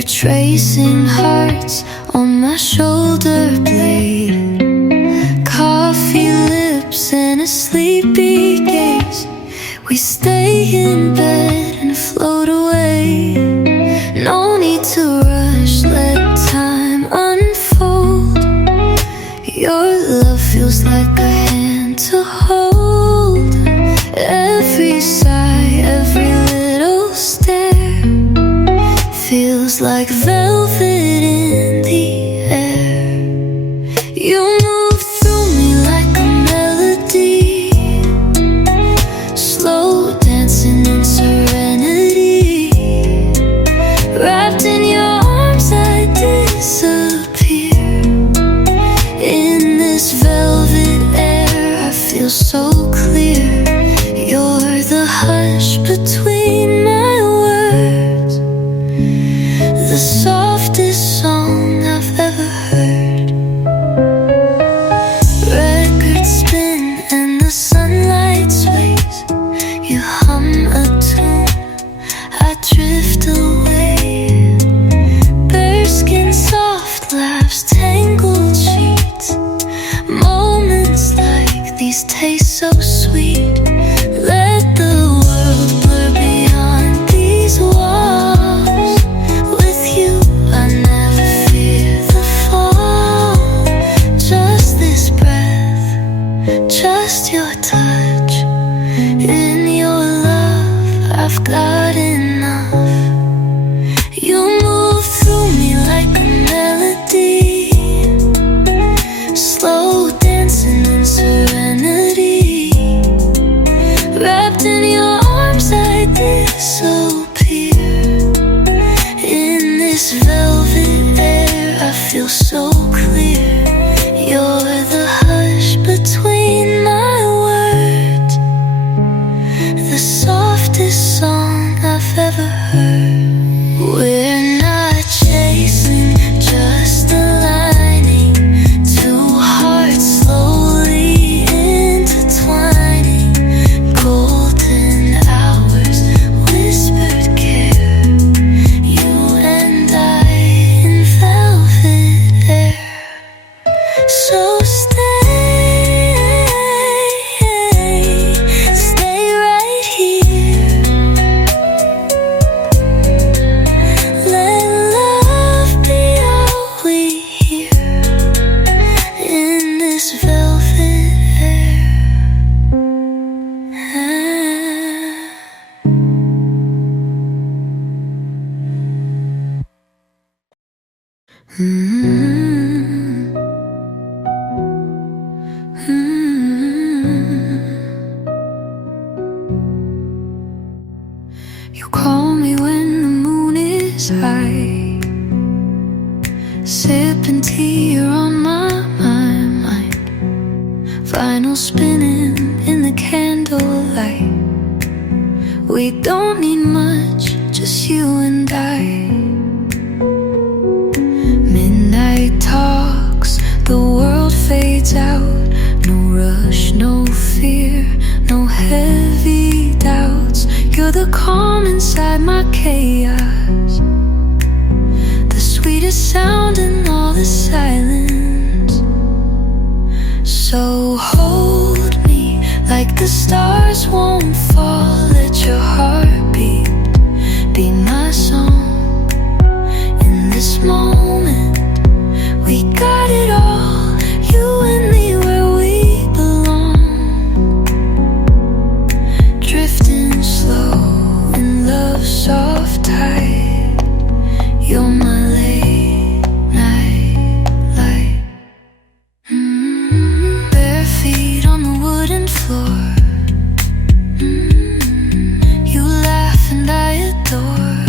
You're tracing hearts on my shoulder blade. Coffee lips and a sleepy gaze. We stay in bed and float away. No need to rush, let time unfold. Your love feels like a hand to hold. Every sigh, every little stare feels like velvet in the air. You move through me like a melody, slow dancing in serenity. Wrapped in your arms I disappear. In this velvet air I feel so clear. You're the hush between my words, the softest song I've ever heard. Records spin and the sunlight sways. You hum a tune, I drift away. Bearskin soft laughs, tangled sheets. Moments like these taste so sweet. Let the world blur beyond these walls. With you I never fear the fall. Just this breath, just your touch. In your love I've got enough. You move through me like a melody, slow dancing in serenity. Wrapped in your arms I disappear. In this velvet air I feel so clear. You're the hush between my words, the softest song I've ever heard. We're not chasing, just aligning. Two hearts slowly intertwining. Golden hours, whispered care. You and I in velvet air. So stay right here. Let love be all we hear. In this velvet air. You call me when the moon is high, sipping tea, you're on my mind. Vinyl spinning in the candlelight. We don't need much, just you and I. Midnight talks, the world fades out. No rush, no fear, no heavy doubts. You're the calm inside my chaos, the sweetest sound in all the silence. So hold me like the stars won't fall. Let your heartbeat be my song. In this moment we got it all, you and me where we belong. Drifting slow in love's soft tide. You're my late night light. Bare feet on the wooden floor. You laugh and I adore.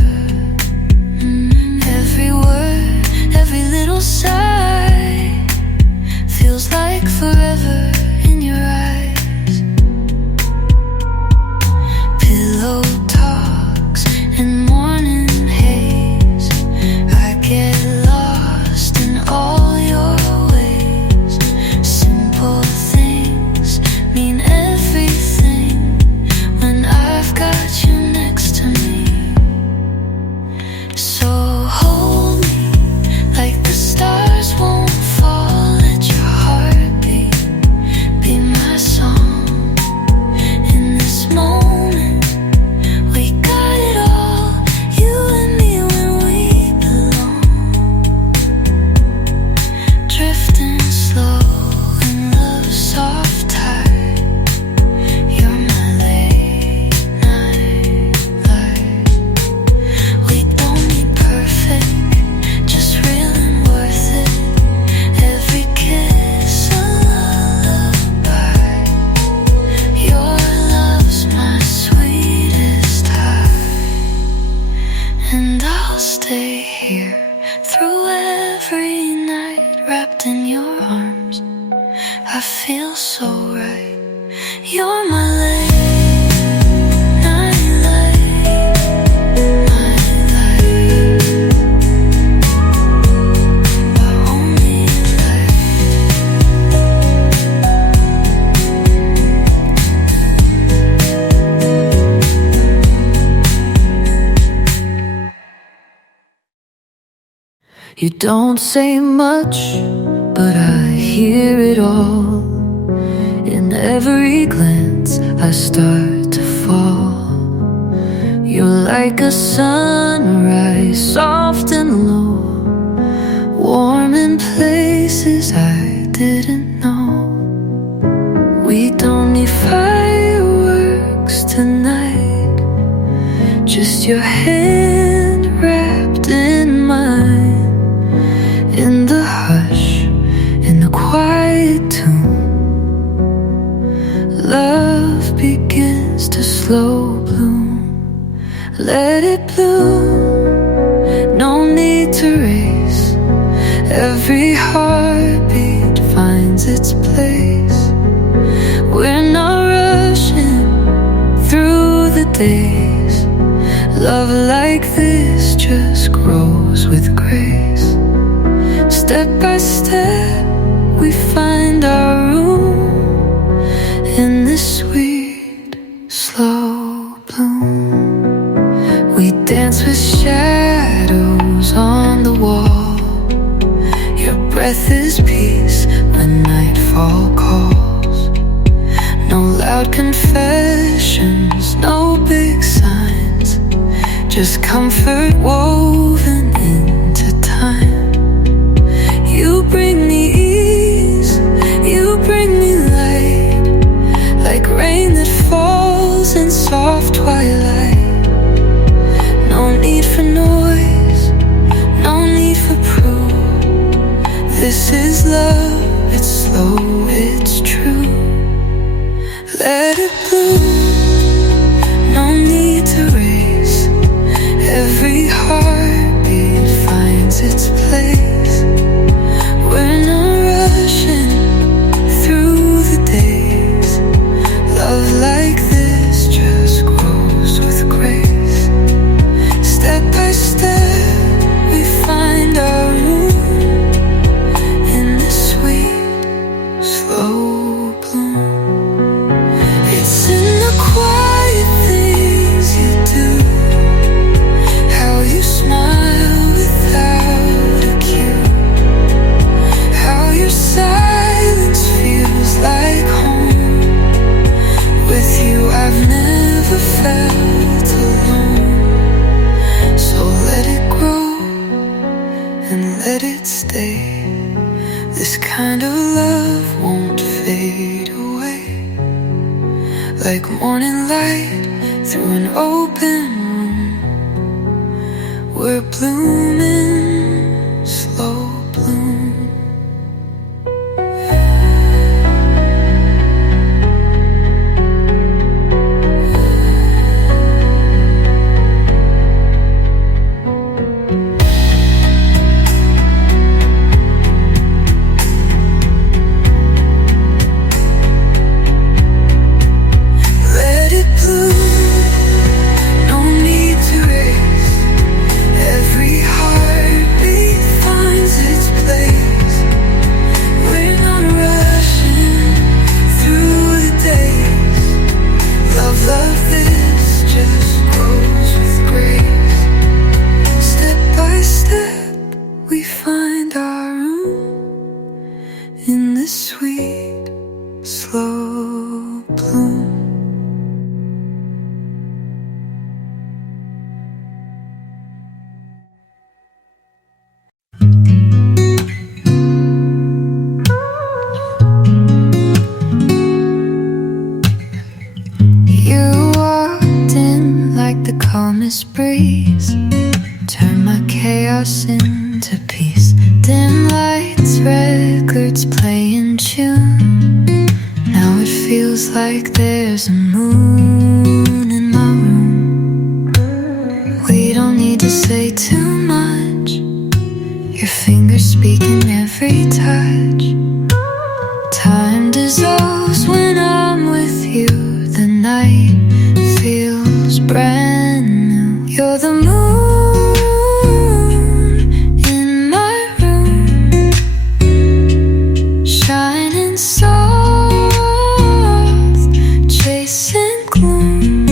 through every night, wrapped in your arms. I feel so right. You're my late night light, my light, my only light. You don't say much, but I hear it all. In every glance I start to fall. You're like a sunrise, soft and low, warm in places I didn't know. We don't need fireworks tonight, just your hand wrapped in mine. In the hush, in the quiet tune, love begins to slow bloom. Let it bloom, no need to race. Every heartbeat finds its place. We're not rushing through the days. Love like this just grows with grace. Step by step we find our room in this sweet, slow bloom. We dance with shadows on the wall. Your breath is peace when nightfall calls. No loud confessions, no big signs, just comfort woven into time. You bring me ease, you bring me light, like rain that falls in soft twilight. No need for noise, no need for proof. This is love, it's slow, it's true. Let it bloom, no need to race. Every heartbeat finds its place. We're not rushing through the days. Love like this just grows with grace. Step by step we find our room in the sweet, slow bloom. It's in the quiet things you do, how you smile without a cue, how your silence feels like home. With you I've never felt alone. So let it grow and let it stay. This kind of love won't fade away. Like morning light through an open room, we're blooming, slow bloom. Let it bloom, no need to race. Every heartbeat finds its place. We're not rushing through the days. Love this just grows with grace. Step by step we find our room in this sweet, slow bloom. You walked in like the calmest breeze, turn my chaos into peace. Dim lights, records play in tune. Now it feels like there's a moon in my room. We don't need to say too much, speak in every touch. Time dissolves when I'm with you. The night feels brand new. You're the moon in my room, shining soft, chasing gloom,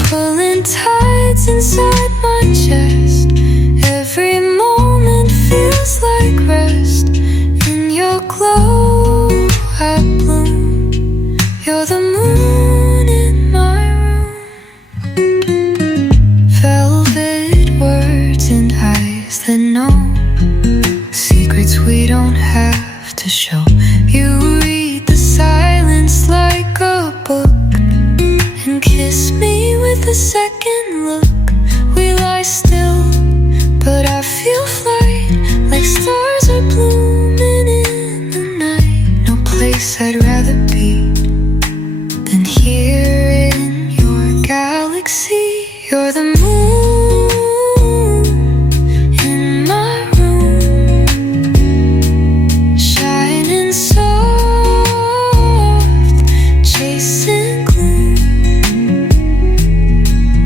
pulling tides inside my chest. Every moment feels like rest. In your glow I bloom. You're the moon in my room. Velvet words and eyes that know secrets we don't have to show. You read the silence like a book and kiss me with a second look. We lie still, but I feel flight, like stars are blooming in the night. No place I'd rather be than here in your galaxy. You're the moon in my room, shining soft, chasing gloom,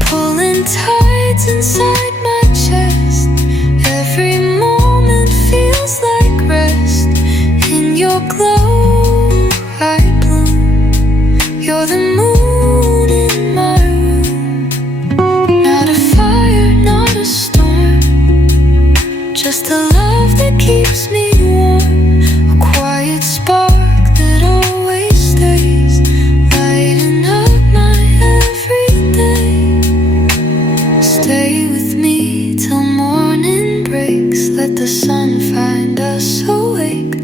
pulling tides inside my chest. Every moment feels like rest. In your glow I bloom. You're the moon in my room. Not a fire, not a storm, just a love that keeps me warm. A quiet spark that always stays, lighting up my everyday. Stay with me till morning breaks. Let the sun find us awake,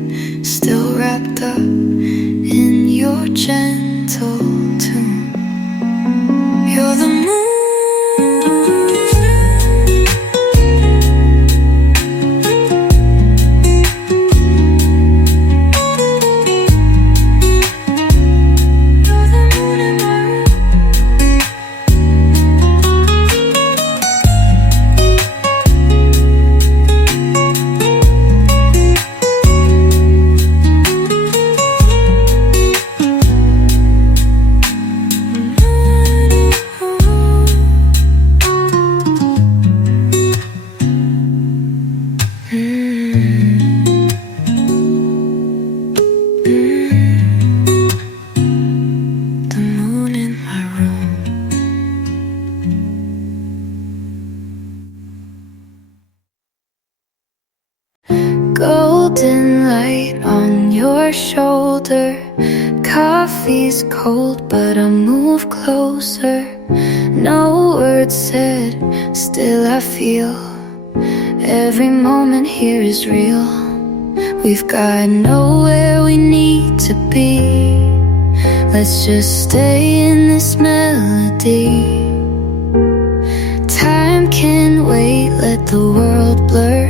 still wrapped up in your gentle tune. You're the moon. You're the moon in my room. The moon in my room. Golden light on your shoulder. Coffee's cold, but I move closer. No words said, still I feel every moment here is real. We've got nowhere we need to be. Let's just stay in this melody. Time can wait, let the world blur.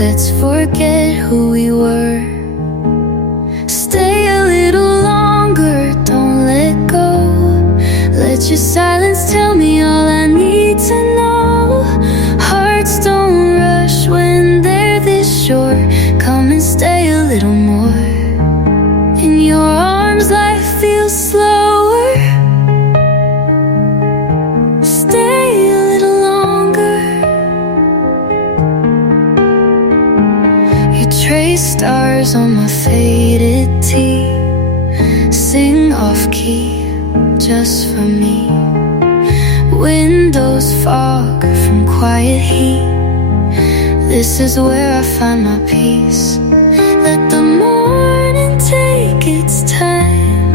Let's forget who we were. Stay a little longer, don't let go. Let your silence tell me all I need to know. Hearts don't rush when they're this short. Come and stay a little more. In your arms life feels slower. Stay a little longer. You trace stars on my faded tee. Sing off key just for me. Windows fog from quiet heat. This is where I find my peace. Let the morning take its time.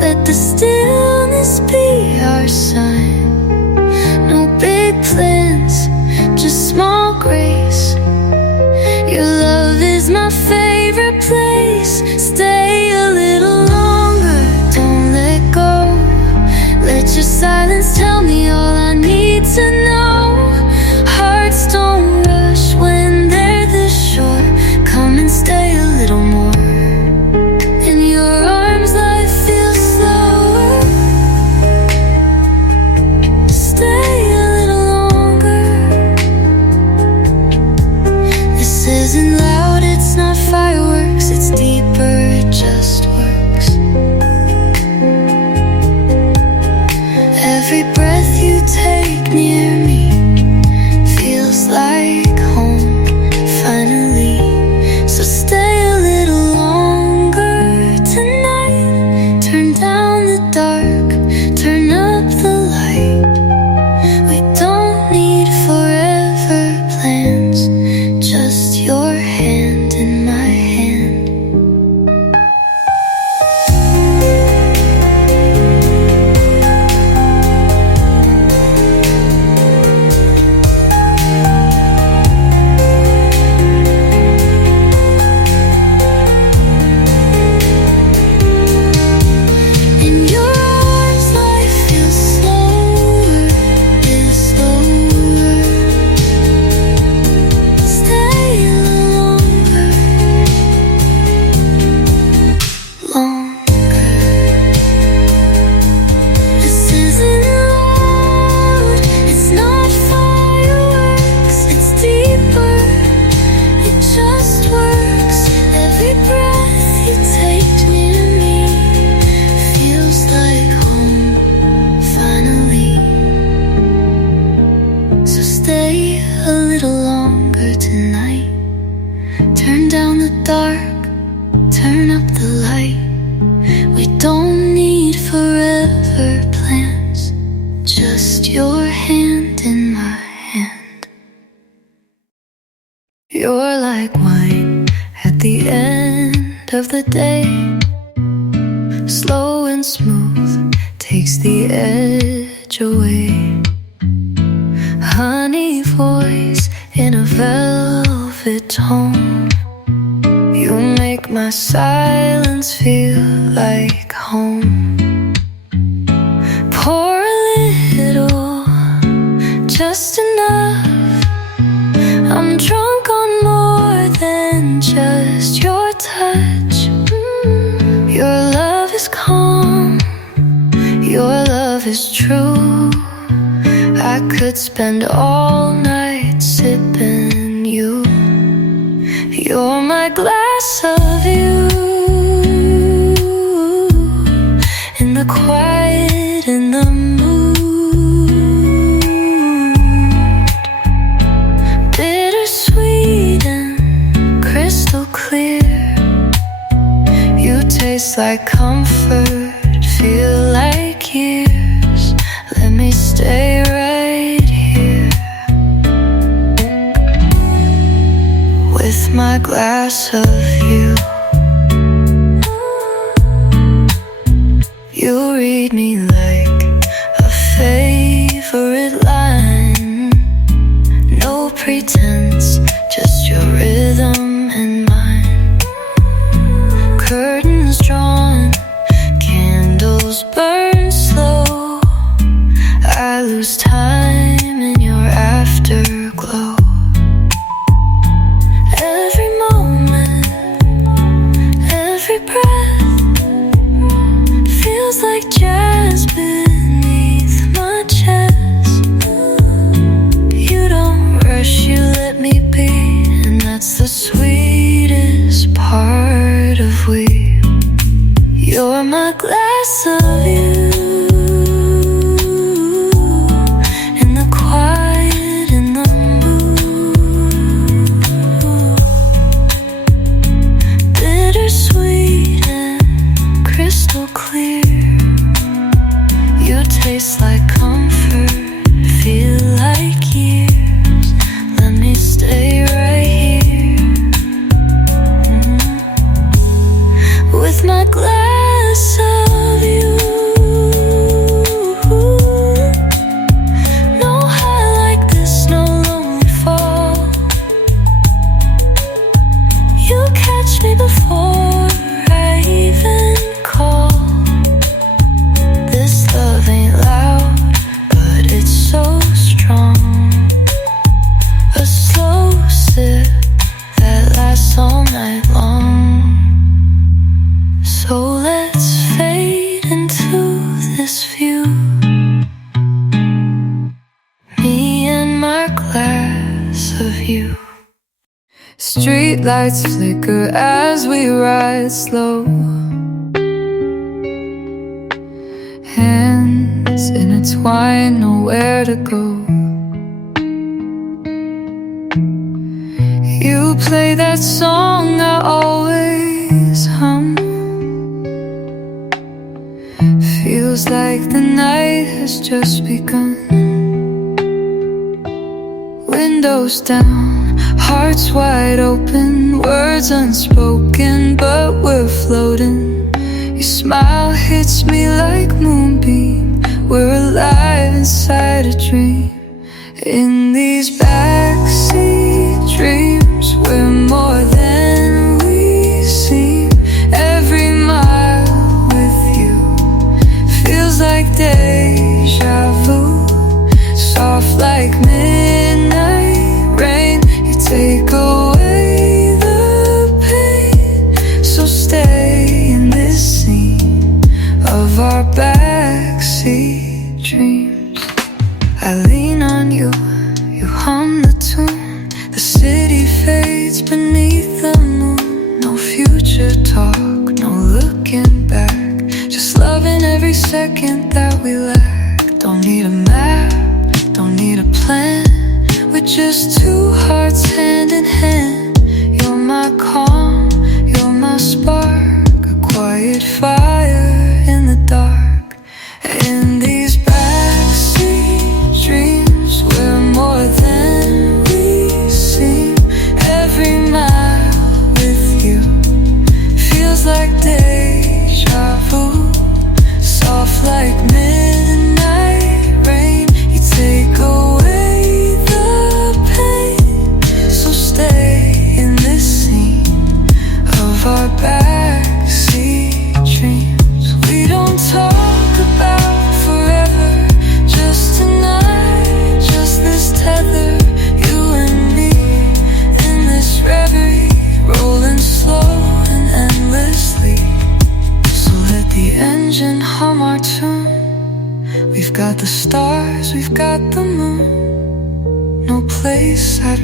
Let the stillness be our sign. No big plans, just small grace. Your love is my favorite place. Stay a little longer, don't let go. Let your silence tell me all I need to know. Hearts don't rush when they're this short. Come and stay a little more. In your arms life feels slower. You're like wine at the end of the day, slow and smooth, takes the edge away. Honey voice in a velvet tone, you make my silence feel like home. Pour a little, just enough. I'm drunk on more than just your touch. Your love is calm, your love is true. I could spend all night sipping you. You're my glass of you, in the quiet, in the mood. Bittersweet and crystal clear, you taste like comfort, feel like years. Let me stay right here with my glass of you. You read me like a favorite line. No pretense, just your rhythm and mine. Curtains drawn, candles burn slow. I lose time in your afterglow. Every moment, every breath feels like jazz beneath my chest. You don't rush, you let me be, and that's the sweetest part of we. You're my glass of you, in the quiet, in the mood. Bittersweet and crystal clear, you taste like comfort, feel like years. Let me stay right here, with my glass of you. No high like this, no lonely fall. You catch me before I even call. This love ain't loud, but it's so strong. A slow sip that lasts all night long. So let's fade into this view, me and my glass of you. Street lights flicker as we ride slow, hands intertwined, nowhere to go. You play that song I always hum. Feels like the night has just begun. Windows down, hearts wide open, words unspoken, but we're floating. Your smile hits me like moonbeam. We're alive inside a dream. In these backseat dreams, we're more than we seem. Every mile with you feels like deja vu. Soft like midnight rain, you take away the pain. So stay in this scene of our backseat dreams. I lean on you, you hum the tune. The city fades beneath the moon. No future talk, no looking back, just loving every second that we lack. Don't need a map, don't need a plan. We're just two hearts hand in hand. You're my calm, you're my spark, a quiet fire in the dark. In these backseat dreams, we're more than we seem. Every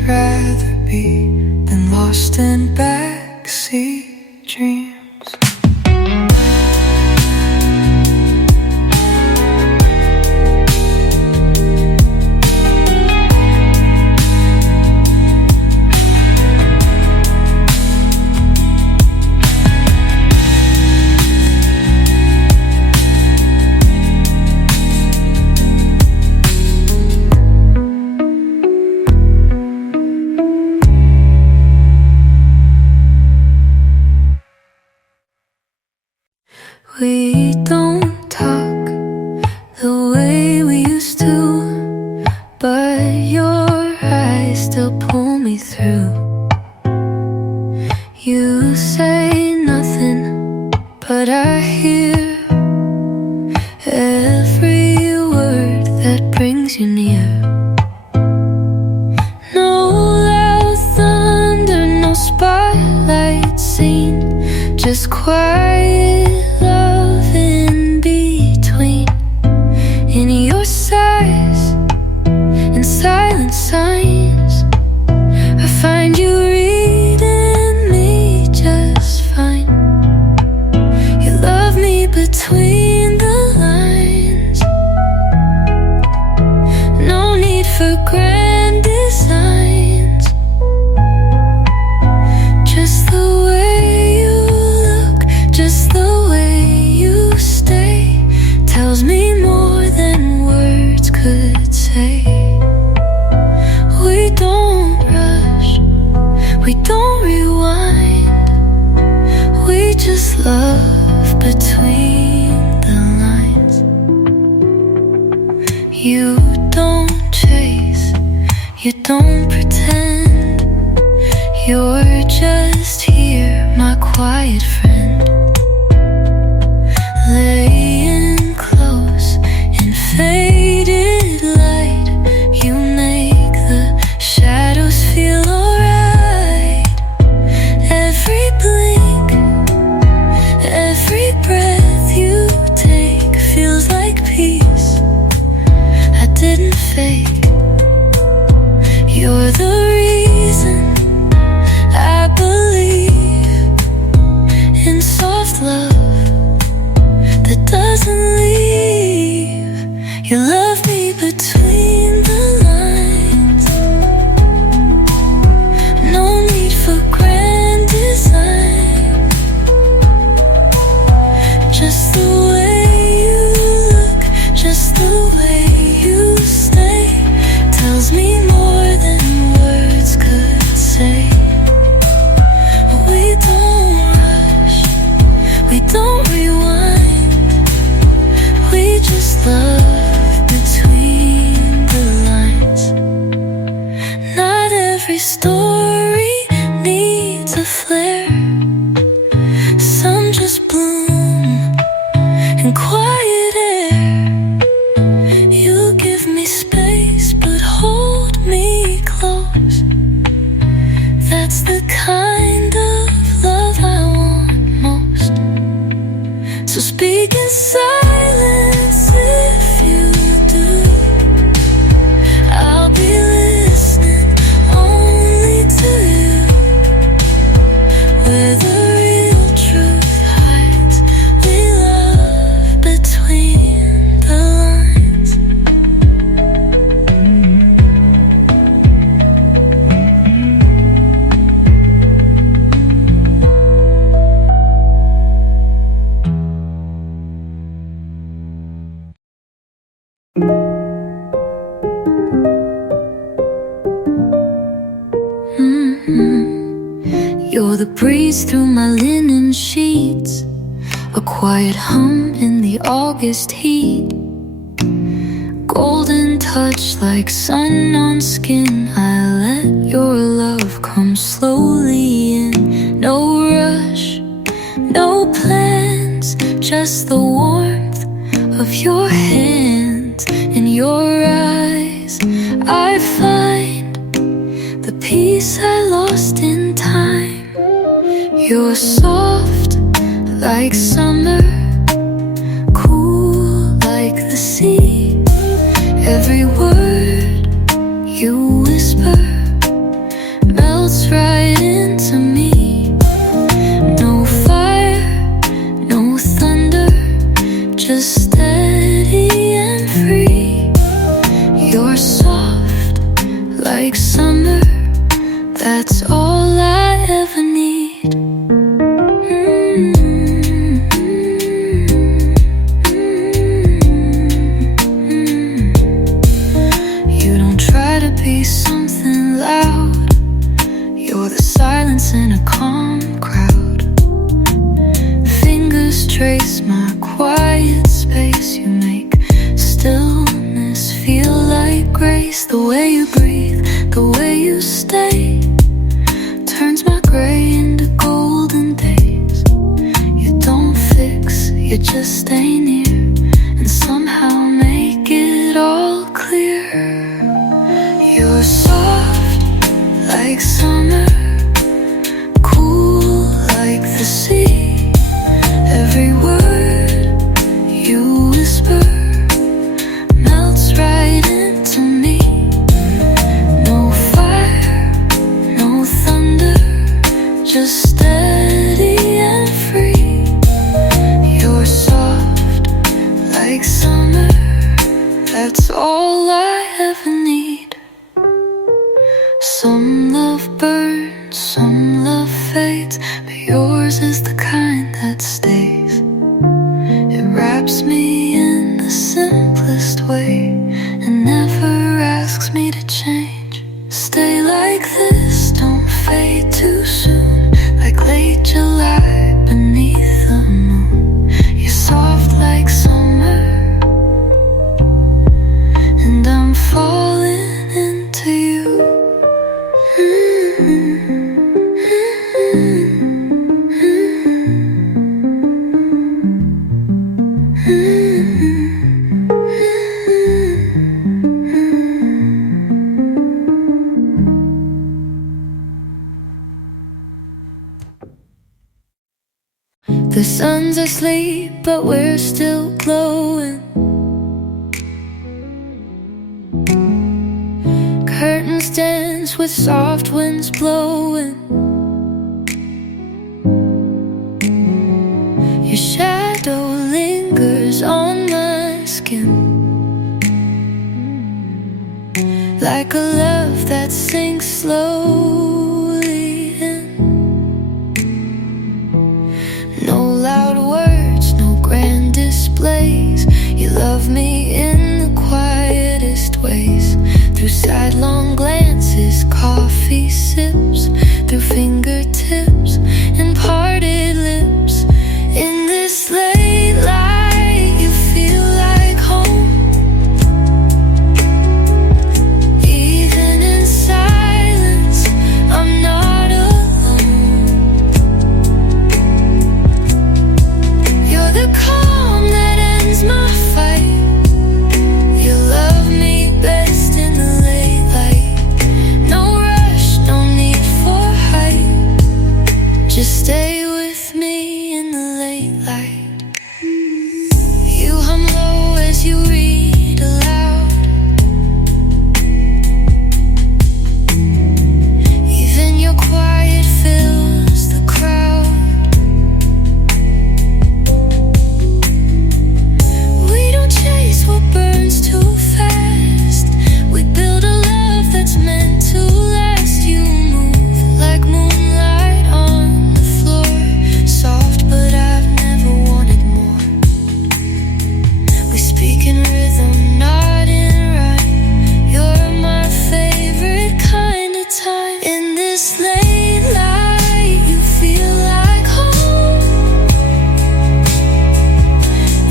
rather be than lost in backseat dreams. We don't talk the way we used to, but your eyes still pull me through. You say nothing, but I hear every word that brings you near. No loud thunder, no spotlight scene, just quiet in between. In your sighs and silent signs, I find you reading me just fine. You love me between the lines. No need for grand designs, just the way you look, just the way you stay, tells me more than words could say. We don't rush, we don't rewind, we just love between the lines. You don't chase, you don't pretend, you're just here, my quiet friend. Laying close in faded light, you make the shadows feel alright. Every blink, every breath you take feels like peace I didn't fake. You're the reason I believe in soft love that doesn't leave. You love me between the lines. No need for grand design, just the way you look, just the way you stay, tells me more than words could say. We don't rush, we don't rewind, we just love between the lines. Not every story needs a flare, some just bloom in quiet air. You give me space but hold me close, that's the kind of love I want most. So speak in silence if you do, I'll be listening only to you. Where the real truth hides, we love between the lines. You're the breeze through my linen sheets, a quiet hum in the August heat, golden touch like sun on skin. I let your love come slowly in, no rush, no plans, just the warmth of your hands. In your eyes I find the peace I lost in time. You're soft like summer, cool like the sea. Every word you whisper That's all I ever need. You don't try to be something loud. You're the silence in a calm crowd. Fingers trace my quiet space. You make stillness feel like grace. The way you breathe, the way you stay, turns my gray into golden days. You don't fix, you just stay near, and somehow make it all clear. You're soft like summer, cool like the sea. Every word you whisper melts right into me. No fire, no thunder, just steady and free. You're soft like summer, that's all I ever need. Some love burns, some love fades, but yours is the kind that stays. It wraps me in the simplest way and never asks me to change. Stay like this, don't fade too soon, like late July beneath the moon. You're soft like summer, and I'm falling into you. The sun's asleep, but we're still glowing. Curtains dance with soft winds blowing. Your shadow lingers on my skin, like a love that sinks slowly in. No loud words, no grand displays. You love me in the quietest ways. Through sidelong glances, coffee sips, through fingertips and parted lips. In this late light, you feel like home. Even in silence, I'm not alone. You're the calm that ends my fight. You love me best in the late light. No rush, no need for hype. Just stay with me in the late light. You hum low as you read aloud. Even your quiet fills the crowd. We don't chase what burns too fast. We build a love that's meant to last. You move like moonlight on the floor, soft but I've never wanted more. We speak in rhythm, not in rhyme. You're my favorite kind of time. In this late light, you feel like home.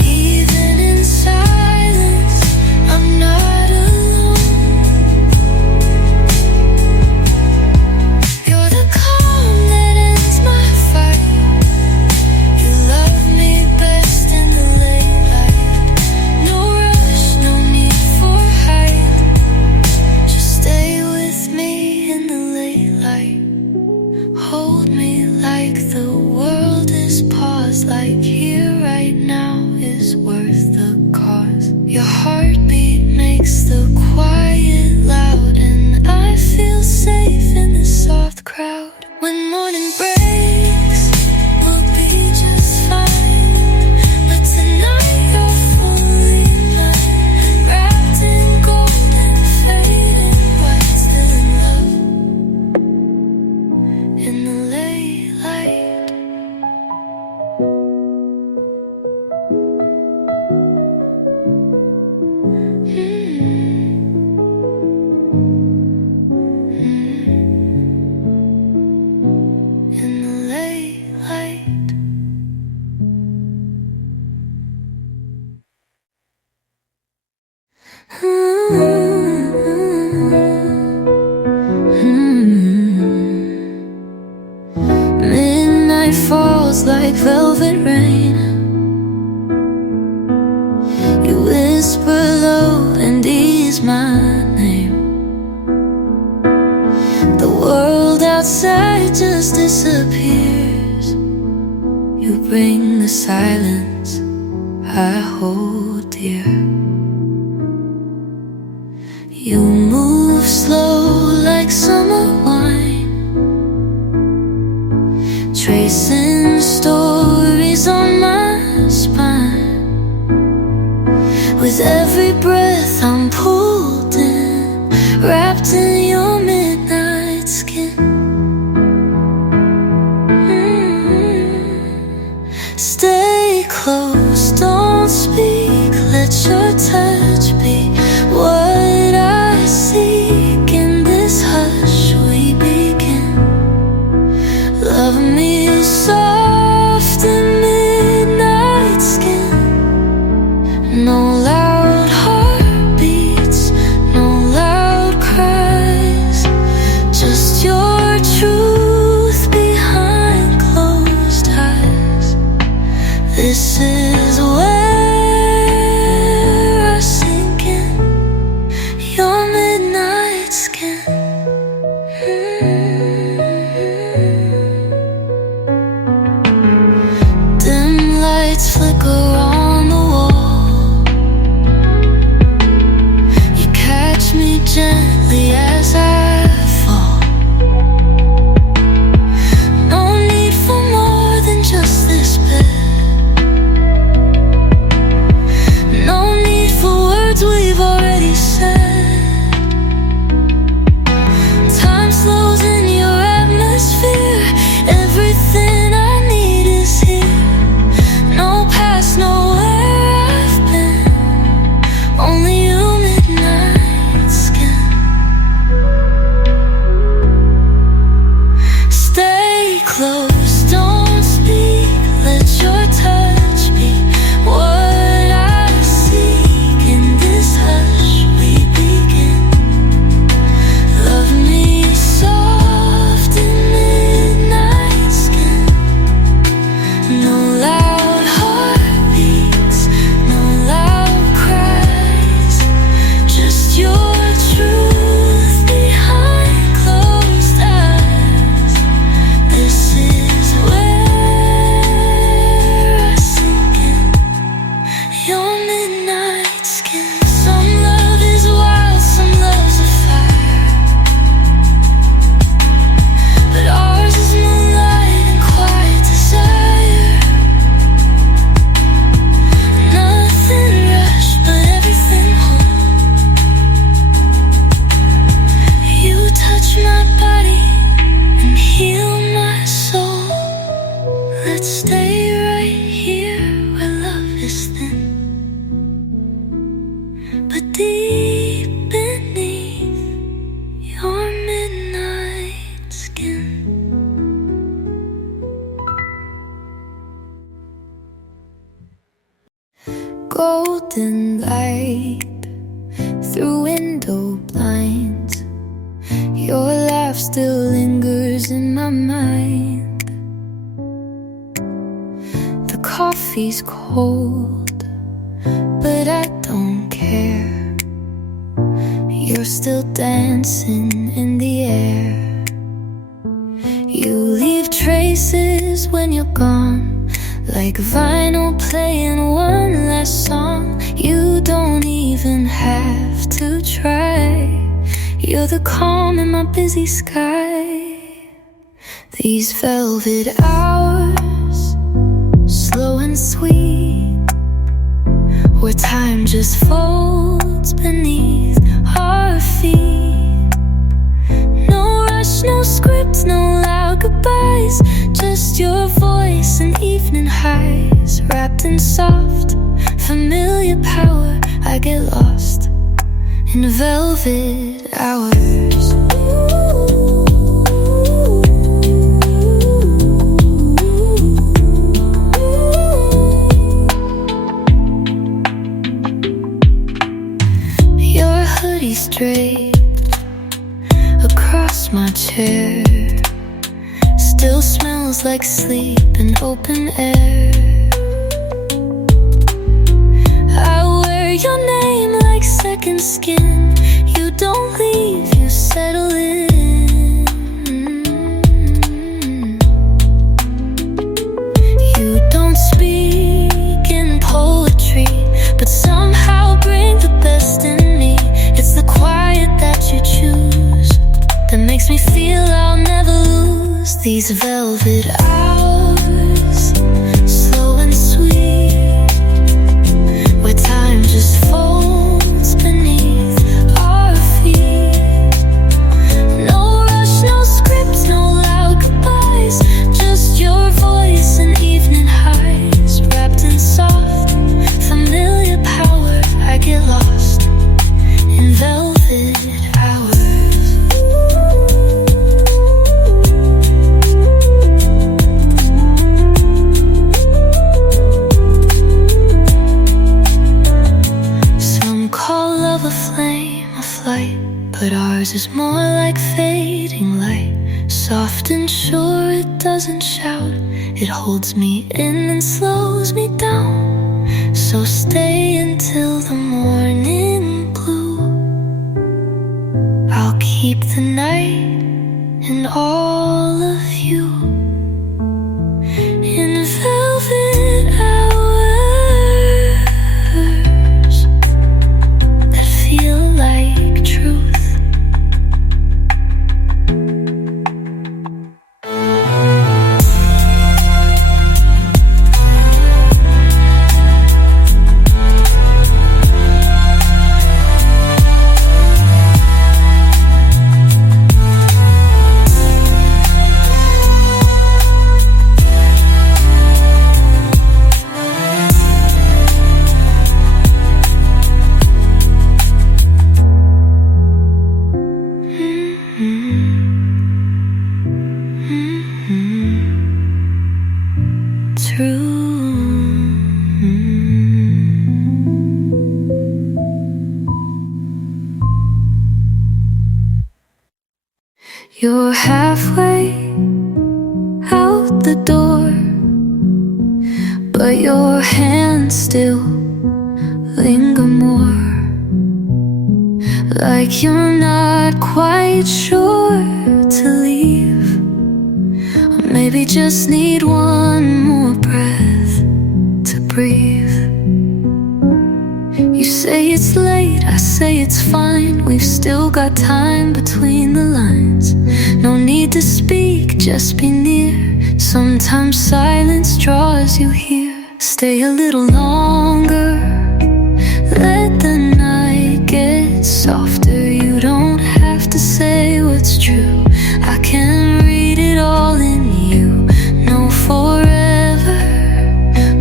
Even in silence, I'm not alone. You're the calm that ends my fight. You love me best in the late light. No rush, no need for hype. Just stay with me in the late light. Hold me like the world is paused, like here right now is worth the cause. Your heartbeat makes the quiet loud, and I feel safe in this soft crowd. When morning breaks, we'll be just fine. But tonight you're fully mine, wrapped in gold and fading white, still in love. outside just disappears. You bring the silence I hold dear. You move slow like summer wine, tracing stories on my spine. With every breath I'm pulled in, wrapped in your midnight skin. Stay close, don't speak, let your touch be what I seek. In this hush we begin. Love me soft in midnight skin. No loud heartbeats, no loud cries, just your truth behind closed eyes. This is where I sink in, your midnight skin. Dim lights flicker on the wall. You catch me gently as I fall. No need for more than just this bed. No need for words we've already said. Time slows in your atmosphere. Everything I need is here. No past, nowhere I've been. Only you, midnight skin. Stay close, don't speak, let your touch be what I seek. In this hush we begin. Love me soft in midnight skin. No loud heartbeats, no loud cries, just your truth behind closed eyes. This is where I sink in, your midnight skin. Some love is wild, some love's a fire, but ours is moonlight and quiet desire. Nothing rushed, but everything whole. You touch my body and heal my soul. Let's stay right here where love is thin, but deep beneath your midnight skin. Golden light through window blinds. Your laugh still lingers in my mind. The coffee's cold, but I don't care. You're still dancing in the air. You leave traces when you're gone, like vinyl playing one last song. You don't even have to try. You're the calm in my busy sky. These velvet hours, slow and sweet, where time just folds beneath our feet. No rush, no script, no loud goodbyes, just your voice and evening highs. Wrapped in soft, familiar power, I get lost in velvet hours. Your hoodie's draped across my chair, still smells like sleep and open air. I wear your name like second skin. You don't leave, you settle in. These velvet hours, slow and sweet, where time just folds beneath our feet. No rush, no scripts, no loud goodbyes, just your voice and evening highs, wrapped in soft, familiar power. I get lost in velvet hours. A flame, a flight, but ours is more like fading light. Soft and sure, it doesn't shout. It holds me in and slows me down. So stay until the morning blue. I'll keep the night and all of you in velvet hours that feel like truth. You're halfway out the door, but your hands still linger more. Like you're not quite sure to leave, or maybe just need one more breath to breathe. You say it's late, I say it's fine. We've still got time between the lines. No need to speak, just be near. Sometimes silence draws you here. Stay a little longer, let the night get softer. You don't have to say what's true, I can read it all in you. No forever,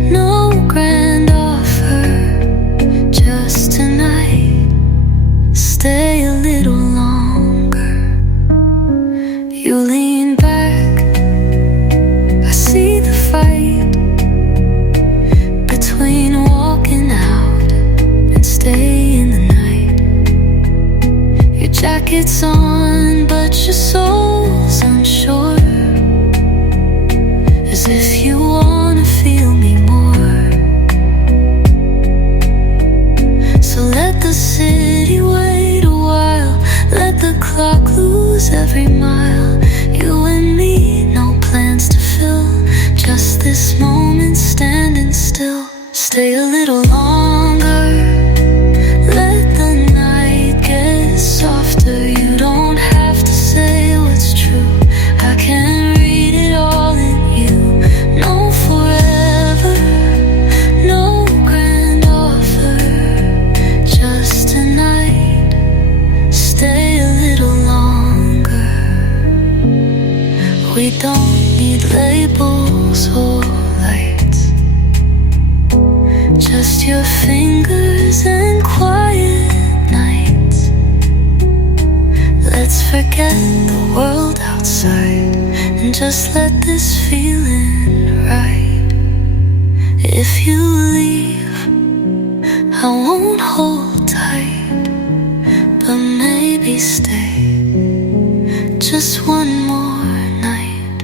no grand offer, just tonight. Stay a little longer. You lean back, I see the fight between walking out and stay in the night. Your jacket's on, but your soul's unsure, as if you wanna feel me more. So let the city wait a while, let the clock lose every mile. You and me, no plans to fill, just this moment standing still. Stay a little longer, let the night get softer. You don't have to say what's true, I can read it all in you. No forever, no grand offer, just tonight. Stay a little longer. We don't need labels or lights, just your fingers and quiet nights. Let's forget the world outside and just let this feeling ride. If you leave, I won't hold tight, but maybe stay just one more night.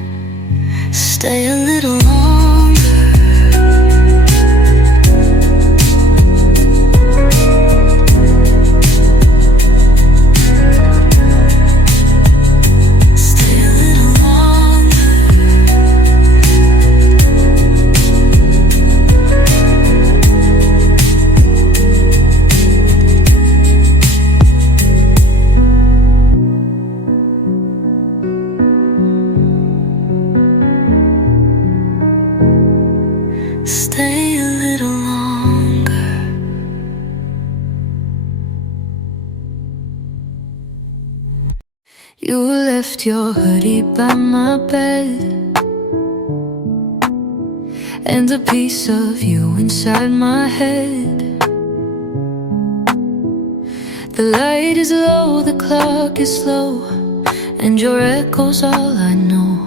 Stay a little longer. stay a little longer. You left your hoodie by my bed, and a piece of you inside my head. The light is low, the clock is slow, and your echo's all I know.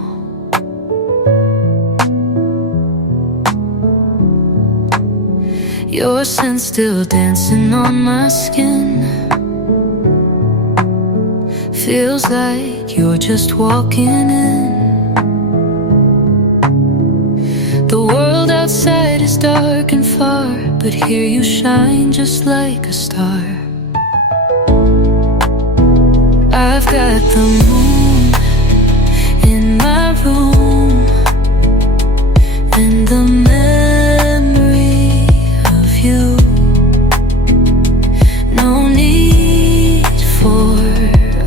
Your scent still dancing on my skin. Feels like you're just walking in. The world outside is dark and far, but here you shine just like a star. I've got the moon in my room, and the memory of you. No need for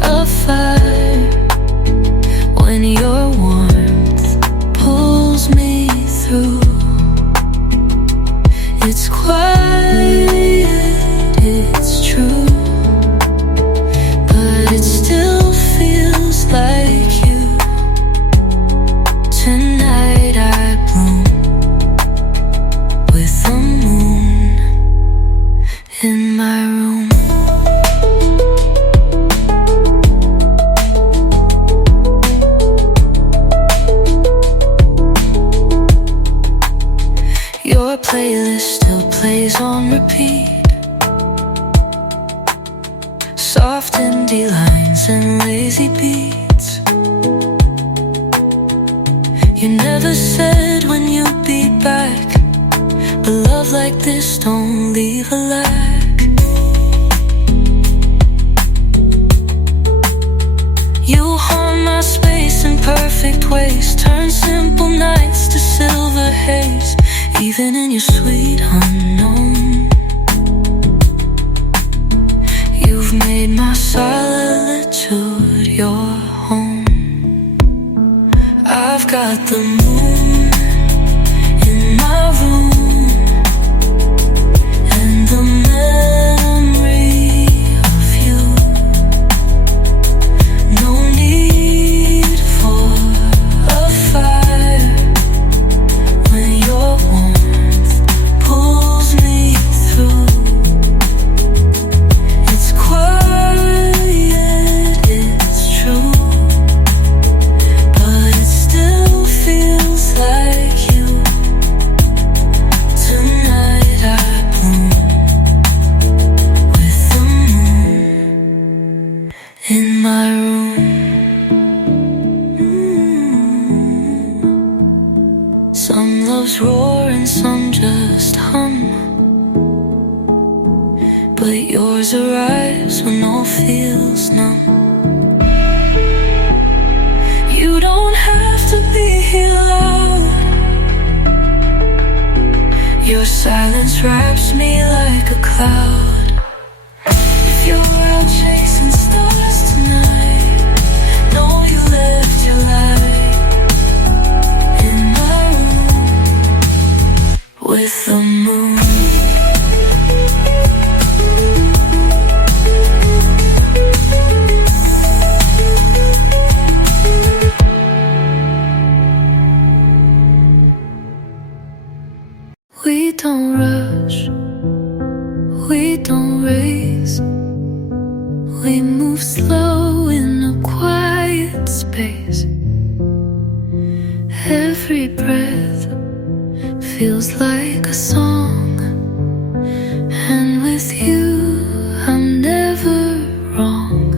a fire when your warmth pulls me through. It's quiet, it's true, but it still feels like you. Tonight I bloom with the moon in my room. Your playlist still plays on repeat. Soft indie lines and lazy beats. You never said when you'd be back, but love like this don't leave a lack. You haunt my space in perfect ways, turn simple nights to silver haze, even in your sweet unknown. You've made my solitude your home. I've got the moon in my room, and the memory of you. No need for a fire when your warmth pulls me through. It's quiet, it's true, but it still feels like you. Tonight I bloom with the moon in my room. Some loves roar and some just hum, but yours arrives when all feels numb. You don't have to be here loud. Your silence wraps me like a cloud. If you're out chasing stars tonight, know you left your light in my room with the moon. We don't rush, we don't race. We move slow in a quiet space. Every breath feels like a song, and with you I'm never wrong.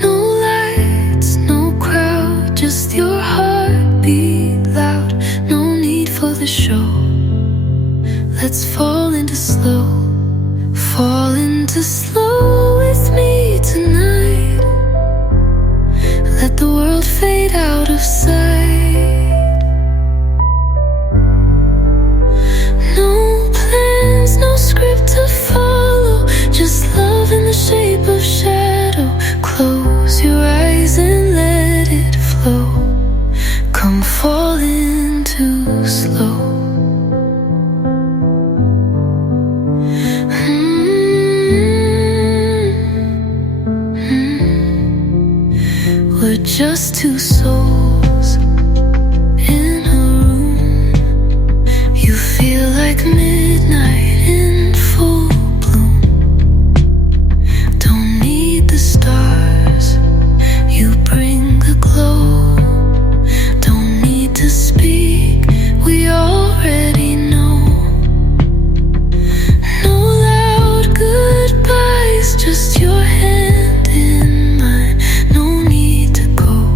No lights, no crowd, just your heartbeat loud. No need for the show. Let's fall into slow with me tonight. Let the world fade out of sight. No plans, no script to follow, just love in the shape of shadow. Close your eyes and let it flow. Come fall into slow. souls in a room. You feel like midnight in full bloom. Don't need the stars, you bring the glow. Don't need to speak, we already know. No loud goodbyes, just your hand in mine. No need to go.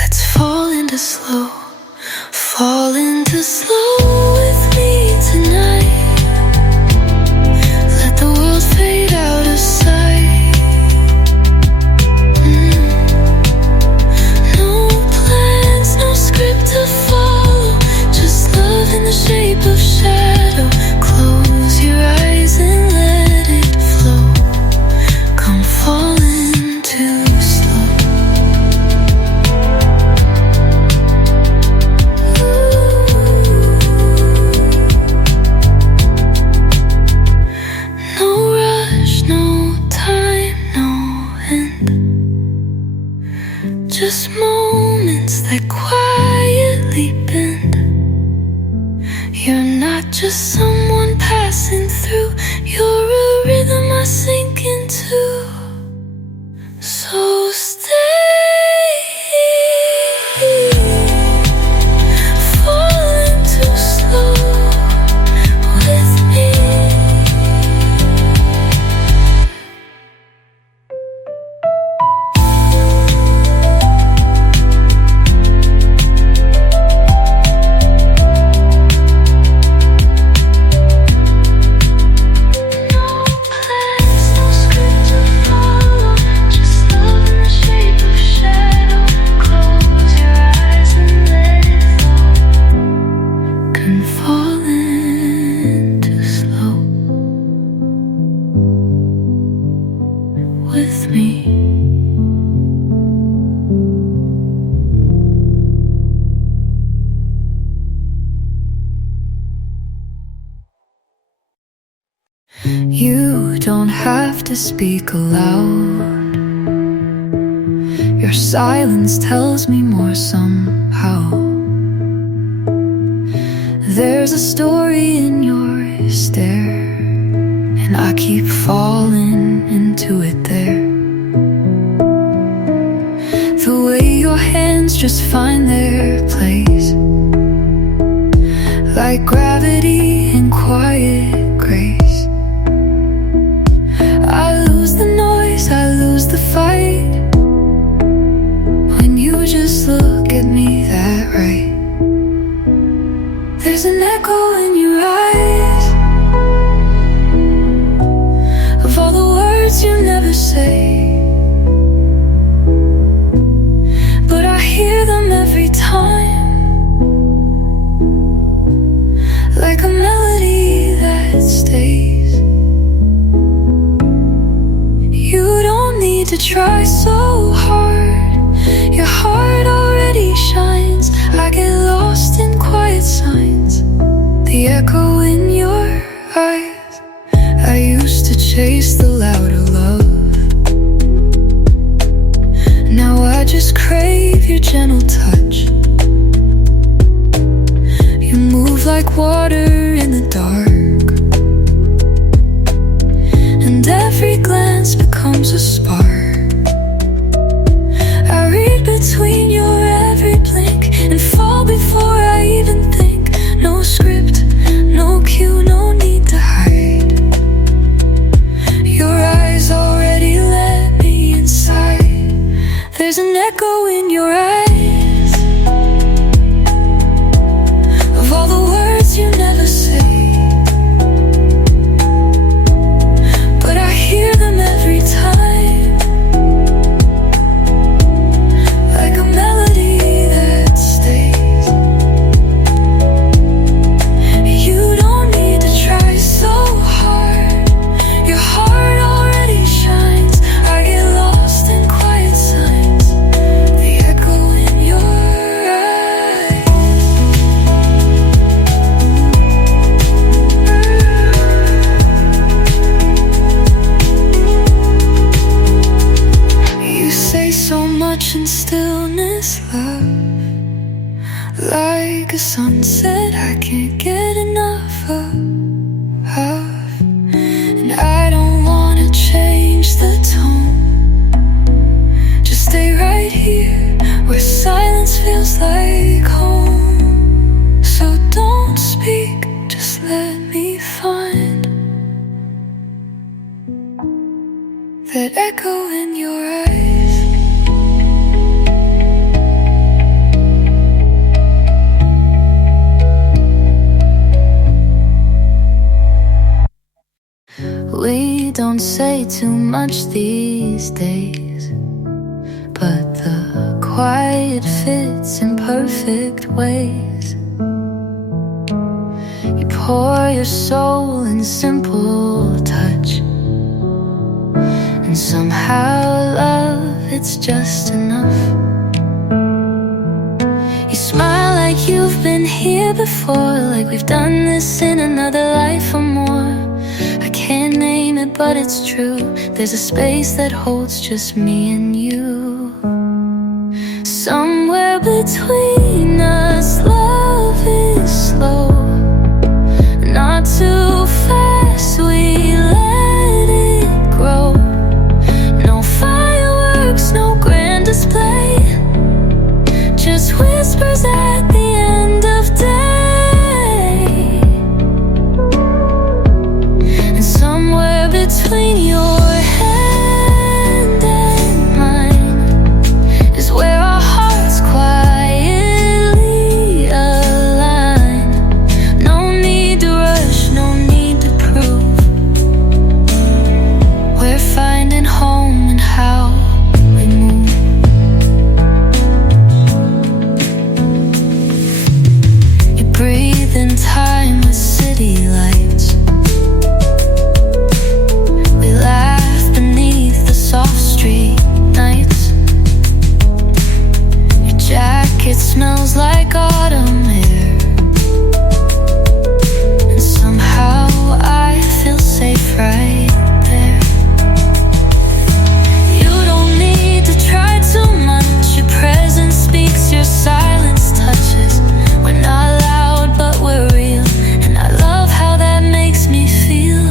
Let's fall into slow, fall into slow with me tonight. Let the world fade out of sight. No plans, no script to follow, just love in the shape of shadow. Close your eyes and let it flow. Come fall into slow. No rush, no time, no end. Just moments that quietly bend. You're not just someone passing through, you're a rhythm I sink into. So stay, fall into slow with me. No plans, no script to follow, just love in the shape of shadow. Close your eyes and let it flow. Can fall into slow with me. You don't have to speak aloud. Your silence tells me more somehow. There's a story in your stare, and I keep falling into it there. The way your hands just find their place, like gravity in quiet grace. I lose the noise, I lose the fight, when you just look at me that right. There's an echo in your eyes of all the words you never say, but I hear them every time, like a melody that stays. You don't need to try so hard, your heart already shines. I get lost in quiet signs, the echo in your eyes. I used to chase the louder love, now I just crave your gentle touch. You move like water in the dark, and every glance becomes a spark. I read between your every blink and fall before I even think. No script, no cue, no need to hide. Your eyes already let me inside. There's an echo in your eyes of all the words you never say, but I hear them every time, like a melody that stays. You don't need to try so hard, your heart already shines. I get lost in quiet signs, the echo in stillness, love. Like a sunset I can't get enough of. And I don't wanna change the tone. Just stay right here where silence feels like home. So don't speak, just let me find that echo in your eyes. We don't say too much these days, but the quiet fits in perfect ways. You pour your soul in simple touch, and somehow love, it's just enough. You smile like you've been here before, like we've done this in another life or more. I can't name it, but it's true. There's a space that holds just me and you. Somewhere between us, love is slow, not too fast, we let it grow. No fireworks, no grand display, just whispers at the end of day. And somewhere between your hand and mine is where our hearts quietly align. No need to rush, no need to prove. We're finding home in how we move. You breathe in time with city lights. We laugh beneath the soft street nights. Your jacket smells like autumn air, and somehow I feel safe right there. You don't need to try too much. Your presence speaks, your silence touches. We're not loud, but we're real, and I love how that makes me feel.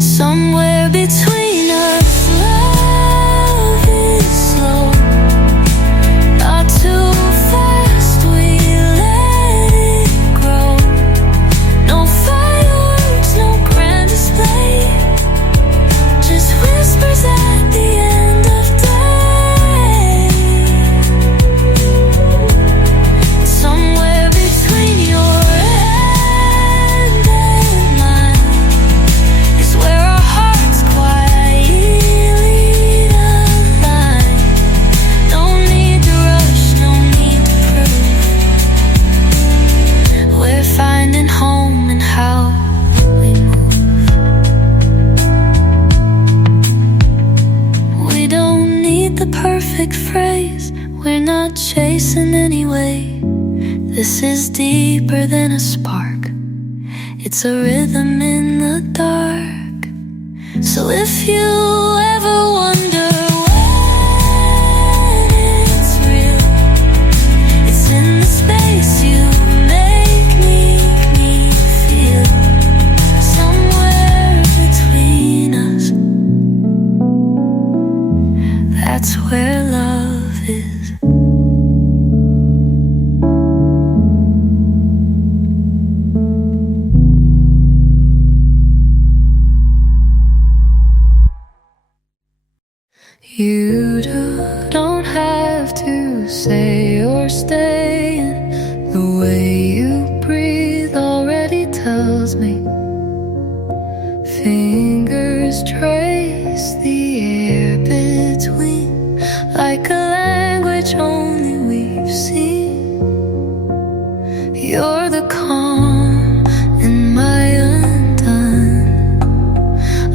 Somewhere between us, love is slow, not too fast, we let it grow. No fireworks, no grand display, just whispers at the end of day. Somewhere between your hand and mine is where our hearts quietly align. No need to rush, no need to prove. We're finding home in how we move. We don't need the perfect phrase, we're not chasing anyway. This is deeper than a spark, it's a rhythm in the dark. So if you ever wonder when it's real, it's in the space you make me feel. Somewhere between us, that's where love is. You don't have to say or stay. The way you breathe already tells me. Fingers trace the air between, like a language only we've seen. You're the calm in my undone,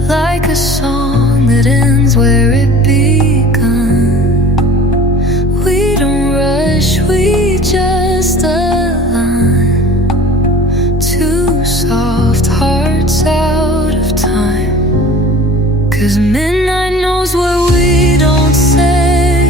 like a song that ends where it began. We don't rush, we just align. Two soft hearts out of time, 'cause midnight knows what we don't say.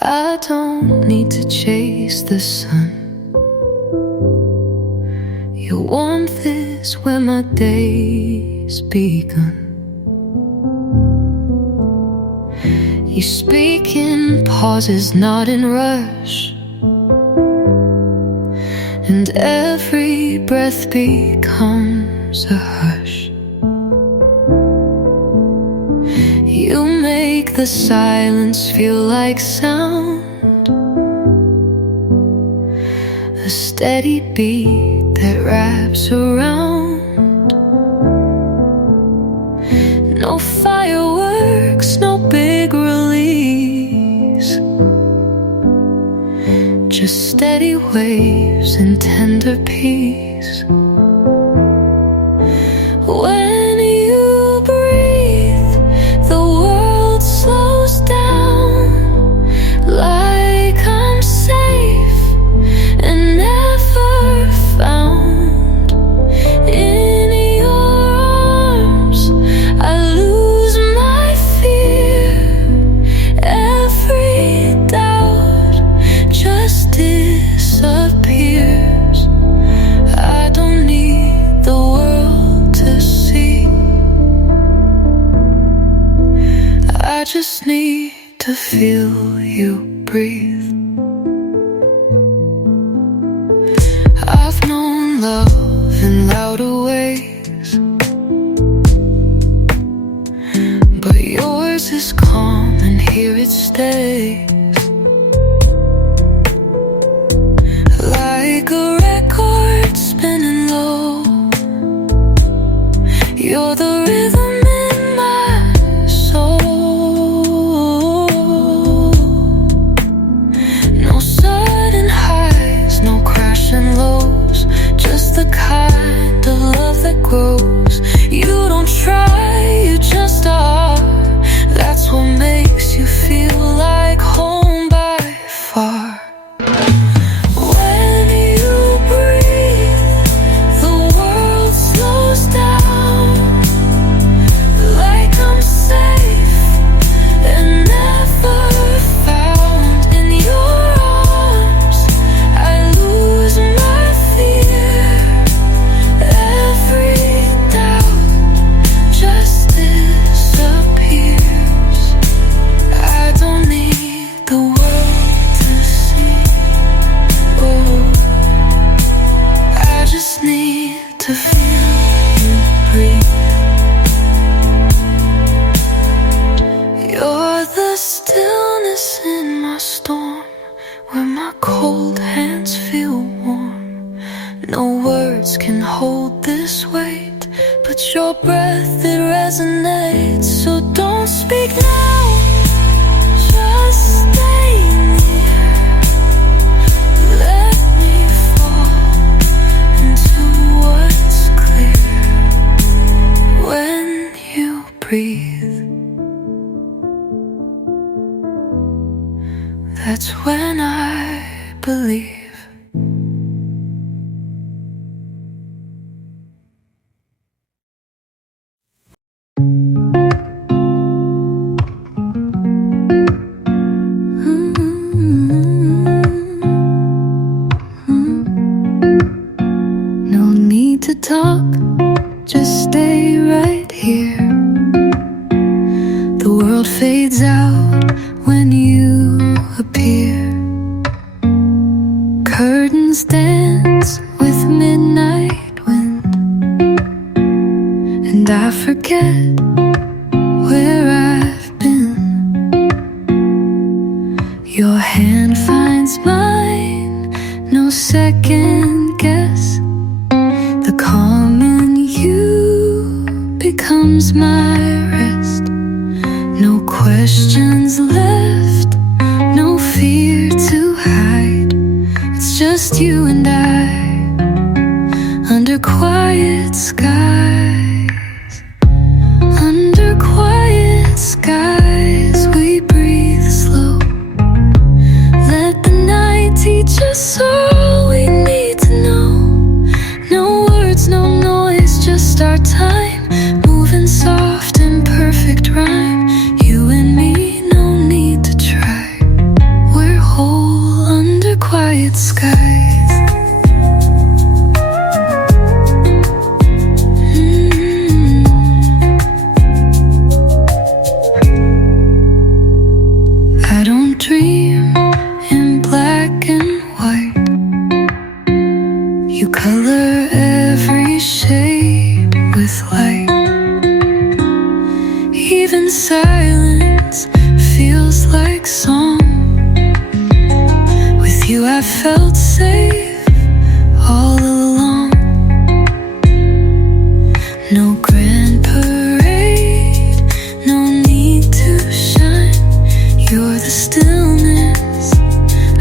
I don't need to chase the sun. Your warmth is where my day's begun. You speak in pauses, not in rush, and every breath becomes a hush. You make the silence feel like sound, a steady beat that wraps around. No fireworks, no big release, just steady waves and tender peace. When you breathe, the world slows down, like I'm safe and never found. In your arms, I lose my fear. Every doubt just disappears. I don't need the world to see, I just need to feel you breathe. I've known love in louder ways, but yours is calm and here it stays. Like a record spinning low, you're the rhythm in my soul. No sudden highs, no crashing lows, just the kind of love that grows. You don't try, you just are. That's what makes you feel like home by far. When you breathe, the world slows down, like I'm safe and never found. In your arms, I lose my fear. Every doubt just disappears. I don't need the world to see. Oh, I just need to feel you breathe. You're the stillness in my storm, where my cold hands feel warm. No words can hold this weight, but your breath, it resonates. So don't speak now, just stay near. Let me fall into what's clear. When you breathe, that's when I believe. No need to talk, just stay right here. The world fades out when you appear. Curtains dance with midnight wind, and I forget where I've been. Your hand finds mine, no second guess. The calm in you becomes my rest. No questions left, no fear to hide. It's just you and I, under quiet skies. Under quiet skies, we breathe slow. Let the night teach us all we need to know. No words, no noise, just our time, moving soft in perfect rhyme. You and me, no need to try. like song. With you I felt safe all along. No grand parade, no need to shine. You're the stillness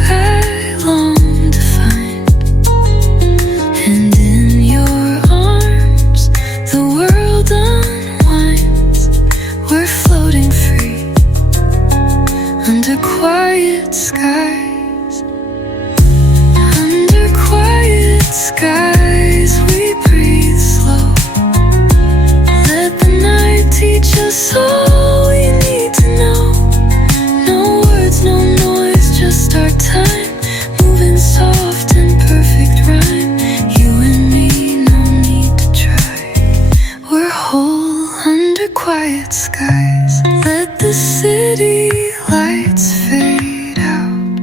I long to find. And in your arms the world unwinds. We're floating free under quiet skies. Under quiet skies we breathe slow. Let the night teach us all we need to know. No words, no noise, just our time, moving soft in perfect rhyme. You and me, no need to try. We're whole under quiet skies. Let the city lights fade out.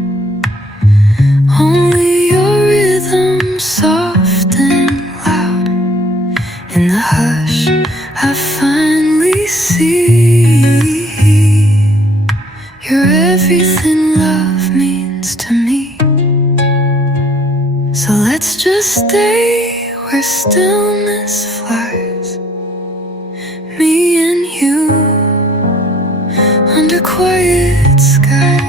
Only your rhythm soft and loud. In the hush I finally see you're everything love means to me. So let's just stay where stillness flies. Me and you under quiet skies.